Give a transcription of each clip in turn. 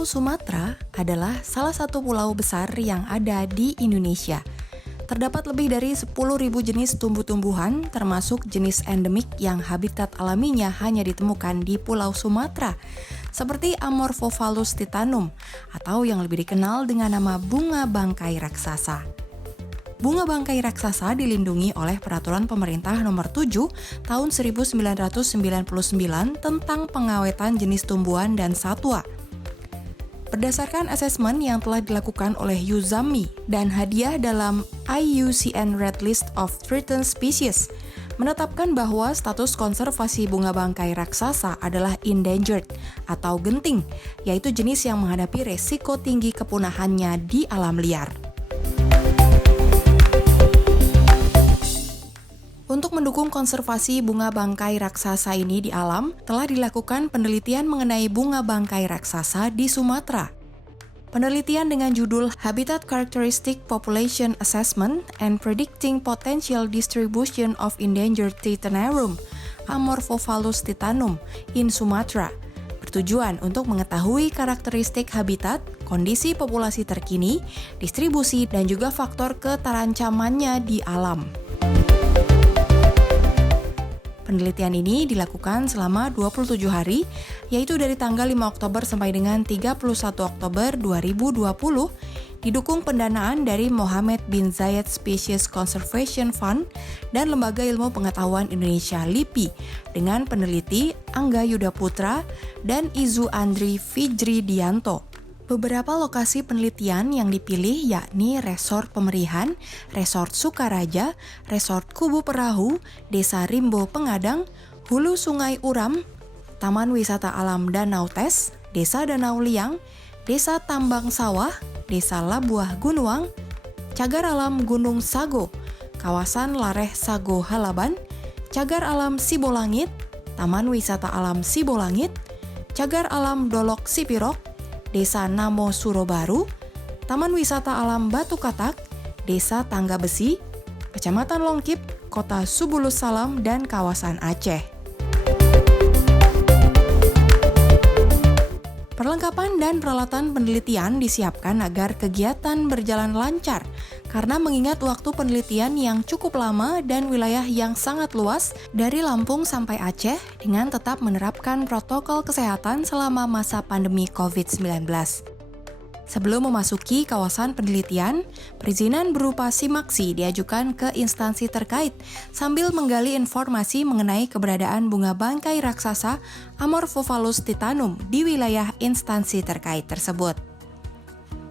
Pulau Sumatera adalah salah satu pulau besar yang ada di Indonesia. Terdapat lebih dari 10.000 jenis tumbuh-tumbuhan, termasuk jenis endemik yang habitat alaminya hanya ditemukan di Pulau Sumatera, seperti Amorphophallus titanum, atau yang lebih dikenal dengan nama bunga bangkai raksasa. Bunga bangkai raksasa dilindungi oleh Peraturan Pemerintah Nomor 7 Tahun 1999 tentang pengawetan jenis tumbuhan dan satwa. Berdasarkan asesmen yang telah dilakukan oleh UZAMI dan hadiah dalam IUCN Red List of Threatened Species, menetapkan bahwa status konservasi bunga bangkai raksasa adalah endangered atau genting, yaitu jenis yang menghadapi resiko tinggi kepunahannya di alam liar. Untuk mendukung konservasi bunga bangkai raksasa ini di alam, telah dilakukan penelitian mengenai bunga bangkai raksasa di Sumatera. Penelitian dengan judul Habitat Characteristic Population Assessment and Predicting Potential Distribution of Endangered Titanarum, Amorphophallus titanum, in Sumatra, bertujuan untuk mengetahui karakteristik habitat, kondisi populasi terkini, distribusi, dan juga faktor keterancamannya di alam. Penelitian ini dilakukan selama 27 hari, yaitu dari tanggal 5 Oktober sampai dengan 31 Oktober 2020, didukung pendanaan dari Mohammed bin Zayed Species Conservation Fund dan Lembaga Ilmu Pengetahuan Indonesia LIPI dengan peneliti Angga Yuda Putra dan Izu Andri Fijridianto. Beberapa lokasi penelitian yang dipilih yakni Resort Pemerihan, Resort Sukaraja, Resort Kubu Perahu, Desa Rimbo Pengadang, Hulu Sungai Uram, Taman Wisata Alam Danau Tes, Desa Danau Liang, Desa Tambang Sawah, Desa Labuah Gunuang, Cagar Alam Gunung Sago, Kawasan Lareh Sago Halaban, Cagar Alam Sibolangit, Taman Wisata Alam Sibolangit, Cagar Alam Dolok Sipirok, Desa Namo Surobaru, Taman Wisata Alam Batu Katak, Desa Tangga Besi, Kecamatan Longkip, Kota Subulus Salam, dan kawasan Aceh. Perlengkapan dan peralatan penelitian disiapkan agar kegiatan berjalan lancar, karena mengingat waktu penelitian yang cukup lama dan wilayah yang sangat luas dari Lampung sampai Aceh dengan tetap menerapkan protokol kesehatan selama masa pandemi COVID-19. Sebelum memasuki kawasan penelitian, perizinan berupa simaksi diajukan ke instansi terkait sambil menggali informasi mengenai keberadaan bunga bangkai raksasa Amorphophallus titanum di wilayah instansi terkait tersebut.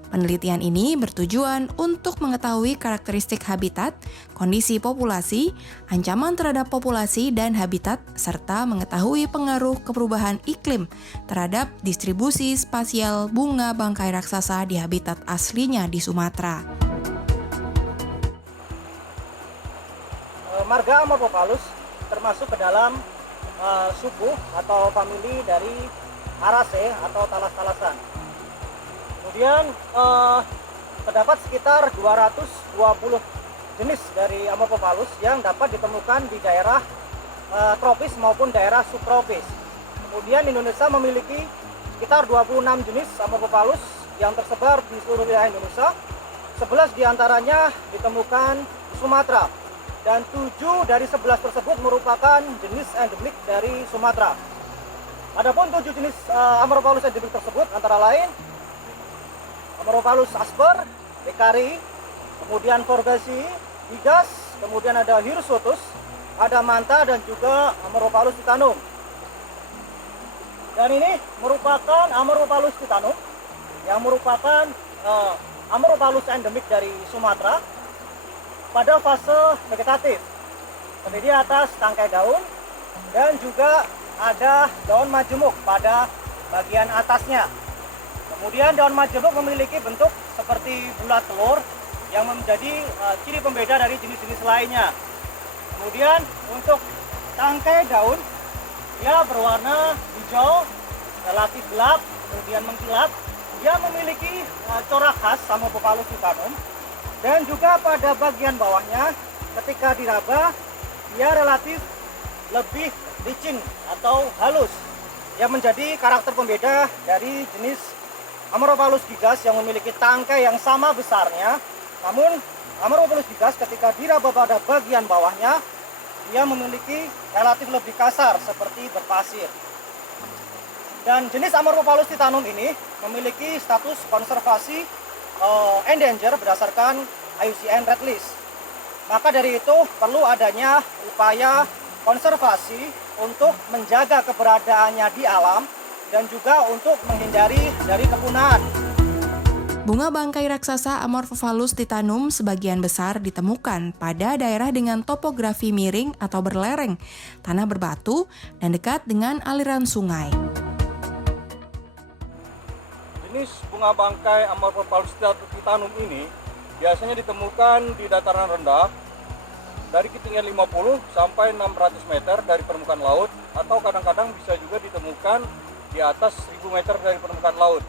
Penelitian ini bertujuan untuk mengetahui karakteristik habitat, kondisi populasi, ancaman terhadap populasi dan habitat, serta mengetahui pengaruh perubahan iklim terhadap distribusi spasial bunga bangkai raksasa di habitat aslinya di Sumatera. Marga Amorphophallus termasuk ke dalam suku atau famili dari Araceae atau talas-talasan. Kemudian terdapat sekitar 220 jenis dari Amorphophallus yang dapat ditemukan di daerah tropis maupun daerah subtropis. Kemudian Indonesia memiliki sekitar 26 jenis Amorphophallus yang tersebar di seluruh wilayah Indonesia. 11 diantaranya ditemukan di Sumatera dan 7 dari 11 tersebut merupakan jenis endemik dari Sumatera. Adapun 7 jenis Amorphophallus endemik tersebut antara lain Amorphophallus asper, Becari, kemudian Forgasi, Higas, kemudian ada Hirsutus, ada Manta, dan juga Amorphophallus titanum. Dan ini merupakan Amorphophallus titanum yang merupakan Amorphophallus endemik dari Sumatera pada fase vegetatif, terdiri atas tangkai daun dan juga ada daun majemuk pada bagian atasnya. Kemudian daun majemuk memiliki bentuk seperti bulat telur yang menjadi ciri pembeda dari jenis-jenis lainnya. Kemudian untuk tangkai daun, dia berwarna hijau, relatif gelap, kemudian mengkilap. Dia memiliki corak khas Amorphophallus titanum. Dan juga pada bagian bawahnya, ketika diraba, dia relatif lebih licin atau halus, yang menjadi karakter pembeda dari jenis Amorphophallus gigas yang memiliki tangkai yang sama besarnya, namun Amorphophallus gigas ketika diraba pada bagian bawahnya, dia memiliki relatif lebih kasar seperti berpasir. Dan jenis Amorphophallus titanum ini memiliki status konservasi endanger berdasarkan IUCN Red List. Maka dari itu perlu adanya upaya konservasi untuk menjaga keberadaannya di alam dan juga untuk menghindari dari kepunahan. Bunga bangkai raksasa Amorphophallus titanum sebagian besar ditemukan pada daerah dengan topografi miring atau berlereng, tanah berbatu, dan dekat dengan aliran sungai. Jenis bunga bangkai Amorphophallus titanum ini biasanya ditemukan di dataran rendah dari ketinggian 50 sampai 600 meter dari permukaan laut, atau kadang-kadang bisa juga ditemukan di atas 1000 meter dari permukaan laut.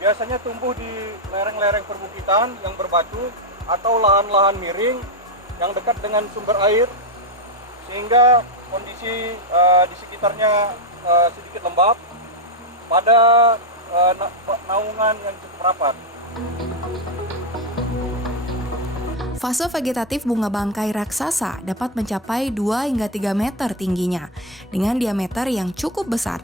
Biasanya tumbuh di lereng-lereng perbukitan yang berbatu atau lahan-lahan miring yang dekat dengan sumber air, sehingga kondisi di sekitarnya sedikit lembab pada naungan yang cukup rapat. Fase vegetatif bunga bangkai raksasa dapat mencapai 2 hingga 3 meter tingginya dengan diameter yang cukup besar.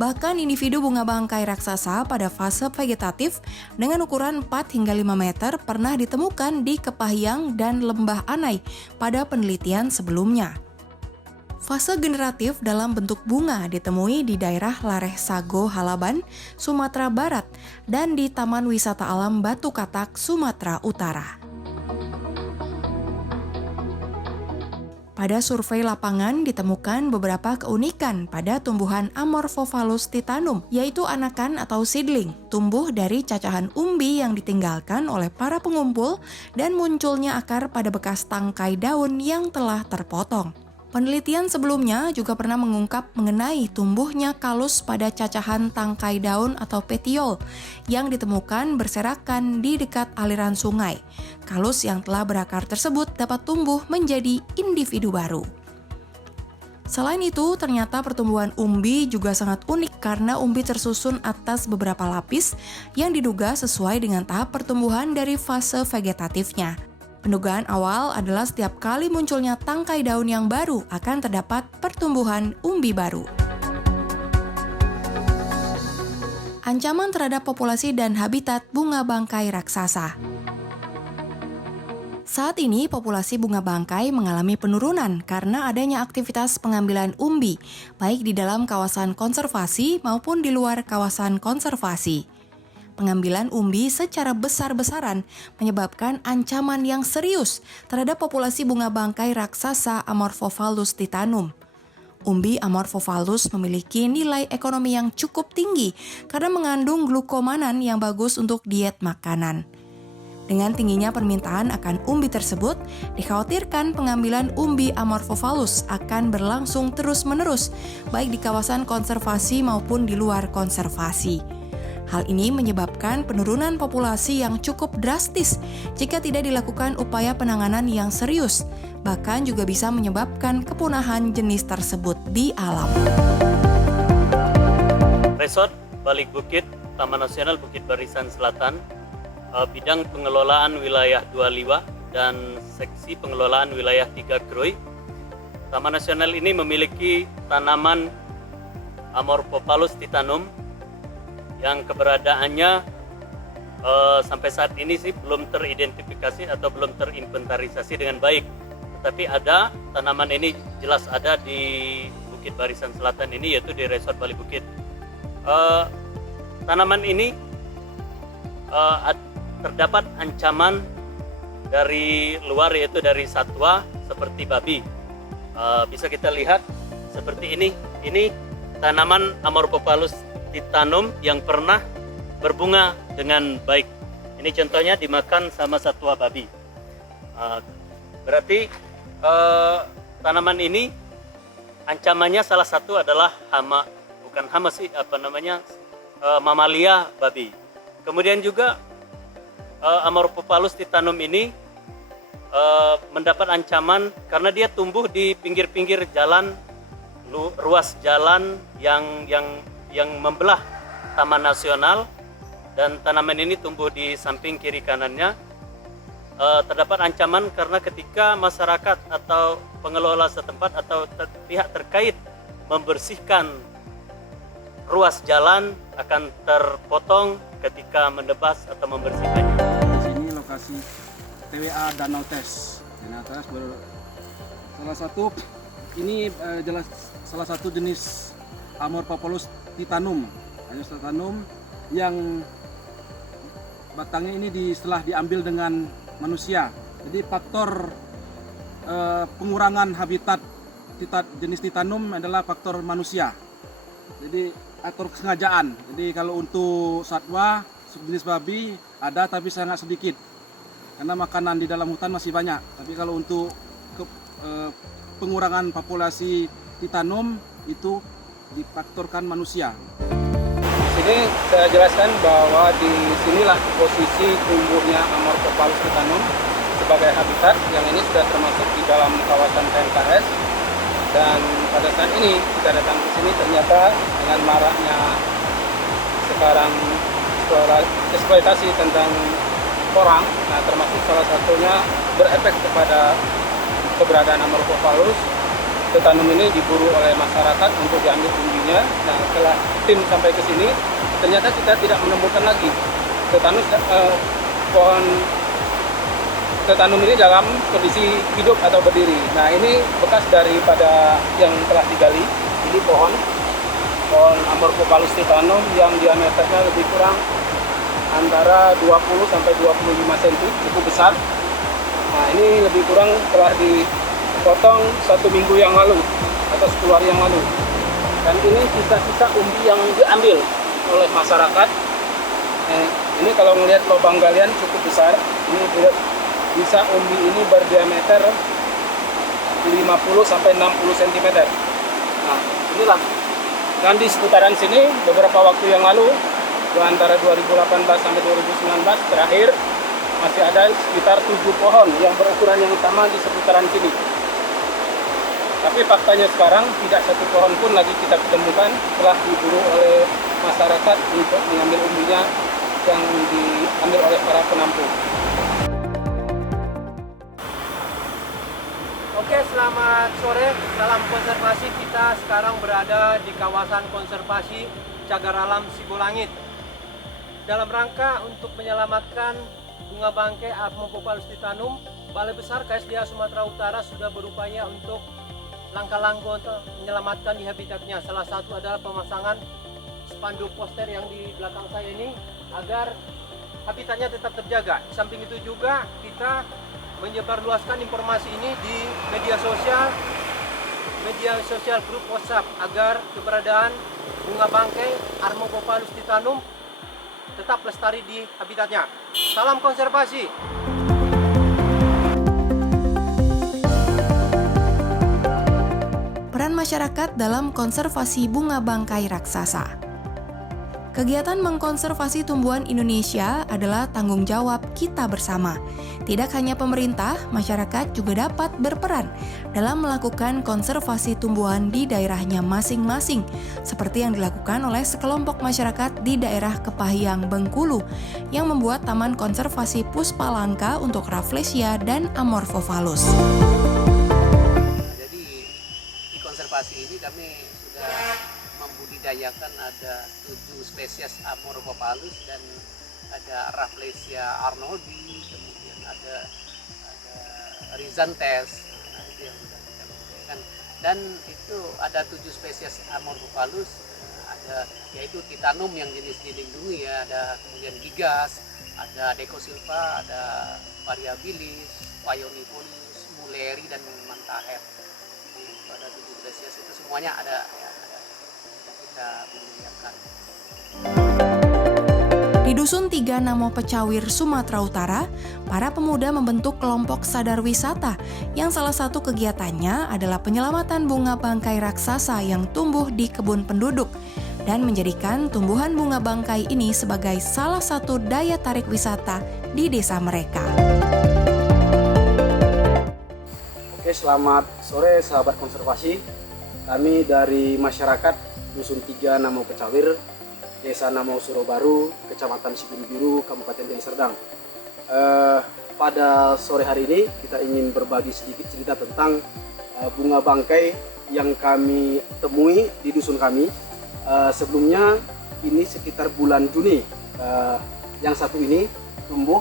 Bahkan individu bunga bangkai raksasa pada fase vegetatif dengan ukuran 4 hingga 5 meter pernah ditemukan di Kepahyang dan Lembah Anai pada penelitian sebelumnya. Fase generatif dalam bentuk bunga ditemui di daerah Lareh Sago, Halaban, Sumatera Barat, dan di Taman Wisata Alam Batu Katak, Sumatera Utara. Pada survei lapangan ditemukan beberapa keunikan pada tumbuhan Amorphophallus titanum, yaitu anakan atau seedling, tumbuh dari cacahan umbi yang ditinggalkan oleh para pengumpul dan munculnya akar pada bekas tangkai daun yang telah terpotong. Penelitian sebelumnya juga pernah mengungkap mengenai tumbuhnya kalus pada cacahan tangkai daun atau petiol yang ditemukan berserakan di dekat aliran sungai. Kalus yang telah berakar tersebut dapat tumbuh menjadi individu baru. Selain itu, ternyata pertumbuhan umbi juga sangat unik karena umbi tersusun atas beberapa lapis yang diduga sesuai dengan tahap pertumbuhan dari fase vegetatifnya. Pendugaan awal adalah setiap kali munculnya tangkai daun yang baru akan terdapat pertumbuhan umbi baru. Ancaman terhadap populasi dan habitat bunga bangkai raksasa. Saat ini populasi bunga bangkai mengalami penurunan karena adanya aktivitas pengambilan umbi, baik di dalam kawasan konservasi maupun di luar kawasan konservasi. Pengambilan umbi secara besar-besaran menyebabkan ancaman yang serius terhadap populasi bunga bangkai raksasa Amorphophallus titanum. Umbi Amorphophallus memiliki nilai ekonomi yang cukup tinggi karena mengandung glukomanan yang bagus untuk diet makanan. Dengan tingginya permintaan akan umbi tersebut, dikhawatirkan pengambilan umbi Amorphophallus akan berlangsung terus-menerus, baik di kawasan konservasi maupun di luar konservasi. Hal ini menyebabkan penurunan populasi yang cukup drastis jika tidak dilakukan upaya penanganan yang serius, bahkan juga bisa menyebabkan kepunahan jenis tersebut di alam. Resort Balik Bukit, Taman Nasional Bukit Barisan Selatan, bidang pengelolaan wilayah 2 Liwa dan seksi pengelolaan wilayah 3 Krui. Taman Nasional ini memiliki tanaman Amorphophallus titanum yang keberadaannya sampai saat ini sih belum teridentifikasi atau belum terinventarisasi dengan baik. Tetapi ada, tanaman ini jelas ada di Bukit Barisan Selatan ini, yaitu di Resort Bali Bukit. Tanaman ini terdapat ancaman dari luar, yaitu dari satwa seperti babi. Bisa kita lihat seperti ini tanaman Amorphophallus titanum yang pernah berbunga dengan baik. Ini contohnya dimakan sama satwa babi. Berarti tanaman ini ancamannya salah satu adalah hama, bukan hama sih, mamalia babi. Kemudian juga Amorphophallus titanum ini mendapat ancaman karena dia tumbuh di pinggir-pinggir jalan, ruas jalan yang membelah Taman Nasional dan tanaman ini tumbuh di samping kiri kanannya. Terdapat ancaman karena ketika masyarakat atau pengelola setempat atau pihak terkait membersihkan ruas jalan akan terpotong ketika menebas atau membersihkannya. Di sini lokasi TWA Danau Tes. Salah satu jenis Amorphophallus titanum, yang batangnya ini setelah diambil dengan manusia. Jadi faktor pengurangan habitat jenis titanum adalah faktor manusia. Jadi faktor kesengajaan. Jadi kalau untuk satwa subjenis babi ada tapi sangat sedikit. Karena makanan di dalam hutan masih banyak. Tapi kalau untuk pengurangan populasi titanum itu difaktorkan manusia. Ini saya jelaskan bahwa di sinilah posisi tumbuhnya Amorphophallus titanum sebagai habitat yang ini sudah termasuk di dalam kawasan KNKS. Dan pada saat ini kita datang ke sini ternyata dengan maraknya sekarang eksploitasi tentang orang, nah termasuk salah satunya berefek kepada keberadaan Amorphophallus titanum ini diburu oleh masyarakat untuk diambil umbinya. Nah, setelah tim sampai ke sini, ternyata kita tidak menemukan lagi pohon titanum ini dalam kondisi hidup atau berdiri. Nah, ini bekas daripada yang telah digali. Ini pohon Amorphophallus titanum yang diameternya lebih kurang antara 20 sampai 25 cm, cukup besar. Nah, ini lebih kurang telah dipotong 1 minggu yang lalu atau 10 hari yang lalu. Dan ini sisa-sisa umbi yang diambil oleh masyarakat. Ini kalau melihat lubang galian cukup besar. Ini bisa umbi ini berdiameter 50 sampai 60 cm. Nah, inilah. Dan di seputaran sini beberapa waktu yang lalu, antara 2018 sampai 2019 terakhir, masih ada sekitar 7 pohon yang berukuran yang sama di seputaran sini. Tapi faktanya sekarang tidak satu pohon pun lagi kita temukan telah diburu oleh masyarakat untuk mengambil umbinya yang diambil oleh para penampung. Oke, selamat sore. Salam konservasi. Kita sekarang berada di kawasan konservasi Cagar Alam Sibulangit. Dalam rangka untuk menyelamatkan bunga bangkai Amorphophallus titanum, Balai Besar KSDA Sumatera Utara sudah berupaya untuk langkah-langkah untuk menyelamatkan di habitatnya. Salah satu adalah pemasangan spanduk poster yang di belakang saya ini agar habitatnya tetap terjaga. Di samping itu juga kita menyebarluaskan informasi ini di media sosial grup WhatsApp agar keberadaan bunga bangkai Amorphophallus titanum tetap lestari di habitatnya. Salam konservasi. Peran masyarakat dalam konservasi bunga bangkai raksasa. Kegiatan mengkonservasi tumbuhan Indonesia adalah tanggung jawab kita bersama. Tidak hanya pemerintah, masyarakat juga dapat berperan dalam melakukan konservasi tumbuhan di daerahnya masing-masing, seperti yang dilakukan oleh sekelompok masyarakat di daerah Kepahyang, Bengkulu, yang membuat Taman Konservasi Puspa Langka untuk Rafflesia dan Amorphophallus. Jadi di konservasi ini kami sudah membudidayakan ada 7 spesies Amorphophallus dan ada Rafflesia arnoldi, kemudian ada Rhizanthus. Nah, itu yang sudah kita budidayakan. Dan itu ada 7 spesies Amorphophallus, ada yaitu titanum yang jenis dilindungi ya, ada kemudian gigas, ada Decosilva, ada Variabilis, Phaeonicollis, Mulleri dan Mantaher. Jadi pada 7 spesies itu semuanya ada ya, kita budidayakan. Di Dusun 3 Namo Pecawir, Sumatera Utara, para pemuda membentuk kelompok sadar wisata yang salah satu kegiatannya adalah penyelamatan bunga bangkai raksasa yang tumbuh di kebun penduduk dan menjadikan tumbuhan bunga bangkai ini sebagai salah satu daya tarik wisata di desa mereka. Oke, selamat sore sahabat konservasi. Kami dari masyarakat Dusun 3 Namo Pecawir Desa Namo Surobaru, Kecamatan Sibiru-Biru, Kabupaten Deli Serdang. Pada sore hari ini kita ingin berbagi sedikit cerita tentang bunga bangkai yang kami temui di dusun kami. Sebelumnya ini sekitar bulan Juni, yang satu ini tumbuh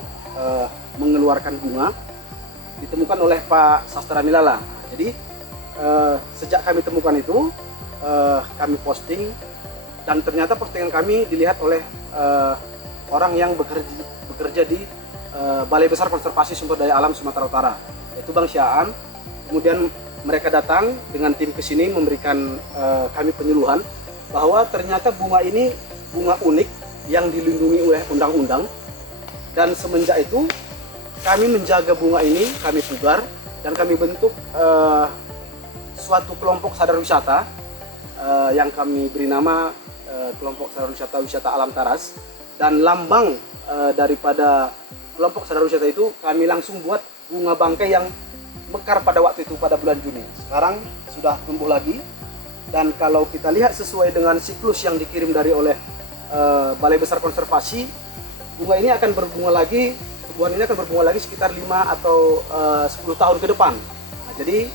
mengeluarkan bunga, ditemukan oleh Pak Sastra Milala. Jadi sejak kami temukan itu kami posting, dan ternyata postingan kami dilihat oleh orang yang bekerja di Balai Besar Konservasi Sumber Daya Alam Sumatera Utara, yaitu Bang Syaan. Kemudian mereka datang dengan tim ke sini memberikan kami penyuluhan bahwa ternyata bunga ini bunga unik yang dilindungi oleh undang-undang, dan semenjak itu kami menjaga bunga ini, kami pugar dan kami bentuk suatu kelompok sadar wisata yang kami beri nama kelompok sadar wisata Alam Taras. Dan lambang daripada kelompok sadar wisata itu kami langsung buat bunga bangkai yang mekar pada waktu itu pada bulan Juni. Sekarang sudah tumbuh lagi, dan kalau kita lihat sesuai dengan siklus yang dikirim dari oleh Balai Besar Konservasi, bunga ini akan berbunga lagi, tumbuhan ini akan berbunga lagi sekitar 5 atau 10 tahun ke depan. Nah, jadi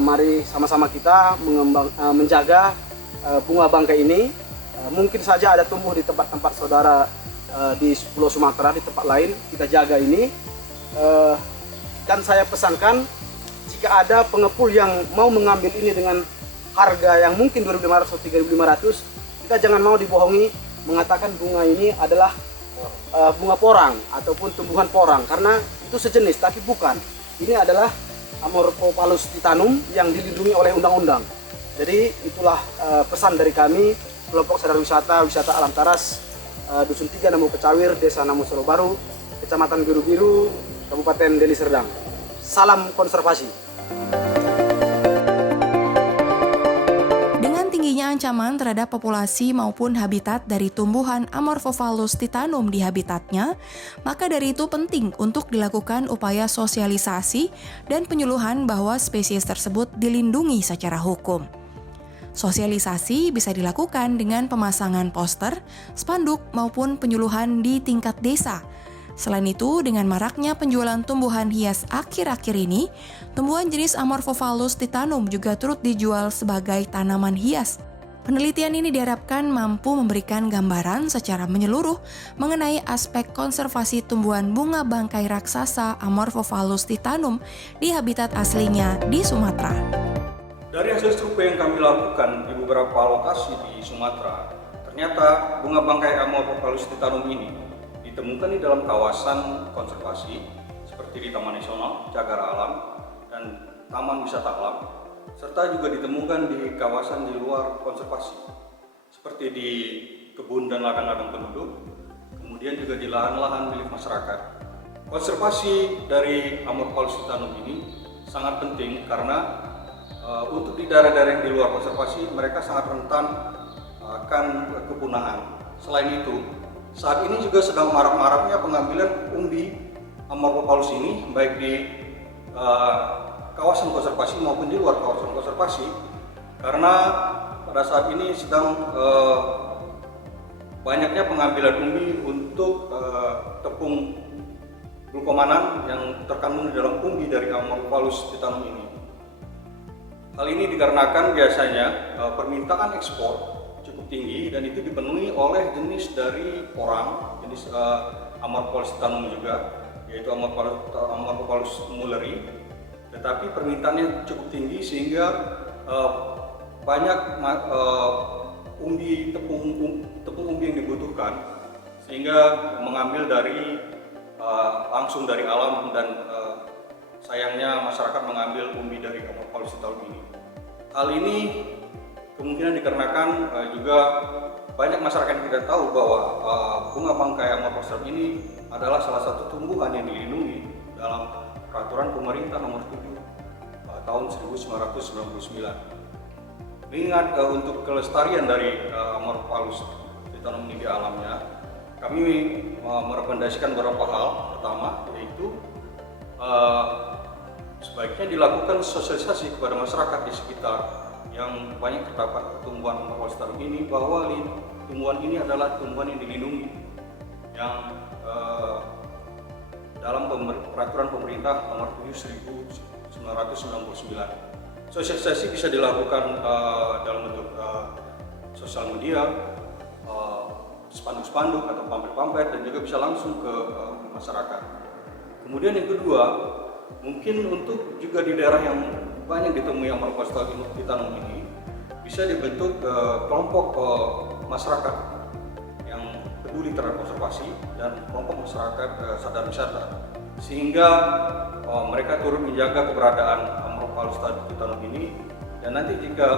mari sama-sama kita menjaga bunga bangkai ini. Mungkin saja ada tumbuh di tempat-tempat saudara di Pulau Sumatera, di tempat lain, kita jaga ini. Dan saya pesankan, jika ada pengepul yang mau mengambil ini dengan harga yang mungkin 2.500 atau 3.500, kita jangan mau dibohongi mengatakan bunga ini adalah bunga porang ataupun tumbuhan porang, karena itu sejenis, tapi bukan. Ini adalah Amorphophallus titanum yang dilindungi oleh undang-undang. Jadi itulah pesan dari kami, kelompok sadar wisata Alam Taras, Dusun 3 Namo Kecawir, Desa Namo Surobaru, Kecamatan Biru-Biru, Kabupaten Deli Serdang. Salam konservasi. Dengan tingginya ancaman terhadap populasi maupun habitat dari tumbuhan Amorphophallus titanum di habitatnya, maka dari itu penting untuk dilakukan upaya sosialisasi dan penyuluhan bahwa spesies tersebut dilindungi secara hukum. Sosialisasi bisa dilakukan dengan pemasangan poster, spanduk, maupun penyuluhan di tingkat desa. Selain itu, dengan maraknya penjualan tumbuhan hias akhir-akhir ini, tumbuhan jenis Amorphophallus titanum juga turut dijual sebagai tanaman hias. Penelitian ini diharapkan mampu memberikan gambaran secara menyeluruh mengenai aspek konservasi tumbuhan bunga bangkai raksasa Amorphophallus titanum di habitat aslinya di Sumatera. Dari hasil survei yang kami lakukan di beberapa lokasi di Sumatera, ternyata bunga bangkai Amorphophallus titanum ini ditemukan di dalam kawasan konservasi seperti di Taman Nasional, Cagar Alam, dan Taman Wisata Alam, serta juga ditemukan di kawasan di luar konservasi seperti di kebun dan ladang-ladang penduduk, kemudian juga di lahan-lahan milik masyarakat. Konservasi dari Amorphophallus titanum ini sangat penting karena untuk di daerah-daerah yang di luar konservasi, mereka sangat rentan akan kepunahan. Selain itu, saat ini juga sedang marak-maraknya pengambilan umbi Amorphophallus ini, baik di kawasan konservasi maupun di luar kawasan konservasi, karena pada saat ini sedang banyaknya pengambilan umbi untuk tepung glukomanan yang terkandung di dalam umbi dari Amorphophallus titanum ini. Hal ini dikarenakan biasanya permintaan ekspor cukup tinggi dan itu dipenuhi oleh jenis dari porang, jenis Amorphophallus titanum juga, yaitu Amorphophallus mulleri. Tetapi permintaannya cukup tinggi sehingga banyak tepung umbi yang dibutuhkan, sehingga mengambil dari langsung dari alam, dan sayangnya masyarakat mengambil umbi dari Amorphophallus titanum ini. Hal ini kemungkinan dikarenakan juga banyak masyarakat yang tidak tahu bahwa bunga bangkai Amorphophallus ini adalah salah satu tumbuhan yang dilindungi dalam Peraturan Pemerintah Nomor 7 tahun 1999. Mengingat untuk kelestarian dari Amorphophallus titanum ini di alamnya, kami merekomendasikan beberapa hal. Pertama, yaitu sebaiknya dilakukan sosialisasi kepada masyarakat di sekitar yang banyak terdapat tumbuhan Amarula Starum ini, bahwa tumbuhan ini adalah tumbuhan yang dilindungi, yang dalam peraturan pemerintah nomor 7/1999. Sosialisasi bisa dilakukan dalam bentuk sosial media, spanduk-spanduk atau pamflet-pamflet, dan juga bisa langsung ke masyarakat. Kemudian yang kedua, mungkin untuk juga di daerah yang banyak ditemui Amarula Starum titanum ini, bisa dibentuk kelompok masyarakat yang peduli terhadap konservasi dan kelompok masyarakat sadar wisata, sehingga mereka turut menjaga keberadaan Amarula Starum titanum ini, dan nanti jika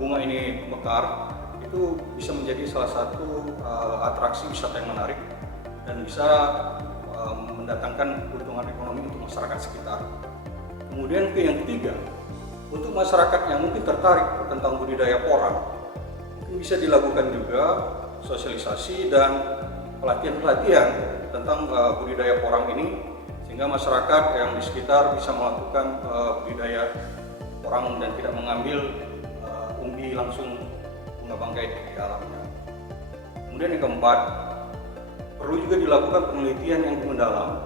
bunga ini mekar, itu bisa menjadi salah satu atraksi wisata yang menarik dan bisa mendatangkan keuntungan ekonomi untuk masyarakat sekitar. Kemudian yang ketiga, untuk masyarakat yang mungkin tertarik tentang budidaya porang, mungkin bisa dilakukan juga sosialisasi dan pelatihan-pelatihan tentang budidaya porang ini, sehingga masyarakat yang di sekitar bisa melakukan budidaya porang dan tidak mengambil umbi langsung bunga bangkai di alamnya. Kemudian yang keempat, perlu juga dilakukan penelitian yang mendalam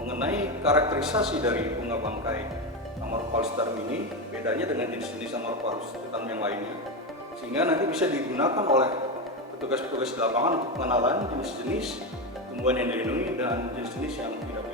mengenai karakterisasi dari bunga bangkai Amarula Starum ini, bedanya dengan jenis-jenis Amarula Starum yang lainnya, sehingga nanti bisa digunakan oleh petugas-petugas di lapangan untuk pengenalan jenis-jenis tumbuhan yang dilindungi dan jenis-jenis yang tidak